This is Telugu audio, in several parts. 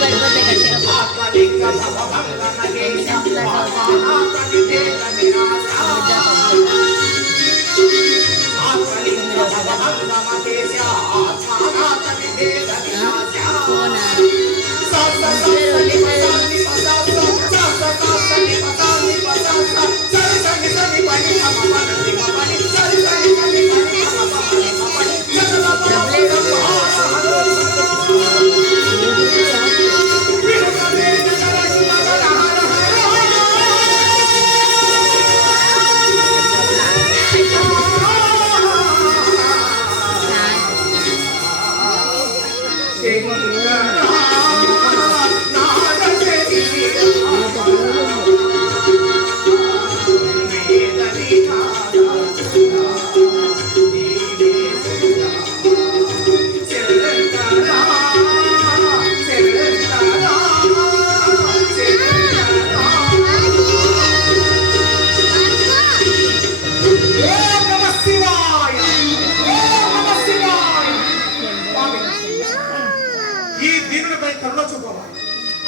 పడిపోతాయి గట్టిగా ఫోనా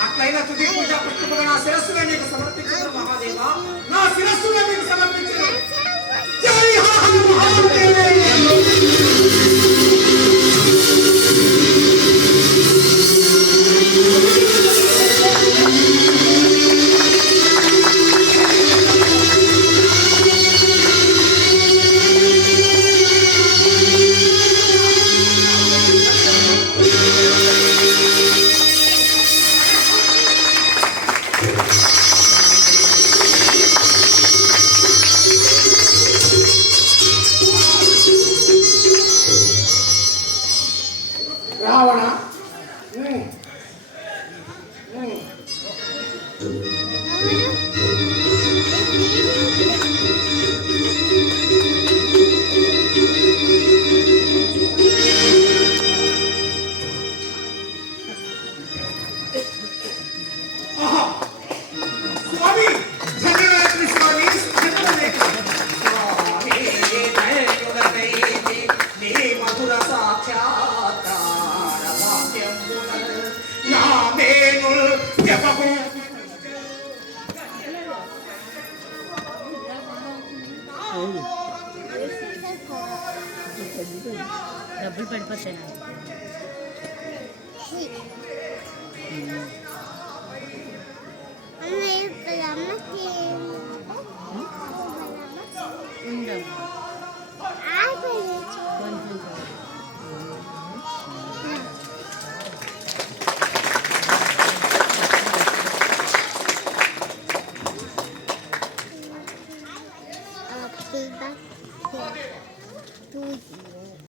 అట్లయినా తుది పూజ పుష్పముగా నా శిరస్సుగా నీకు సమర్పించను మహాదేవా, నా శిరస్సుగా నీకు సమర్పించను. జై హర హర మహాదేవ. రావణ స్వామి ధన్యవాదాలు స్వామి, నీ మధుర సాక్షాత్కార వాక్యమున నా మేనుల్ జపము డబ్బులు పడిపోతాయి Happy birthday to you.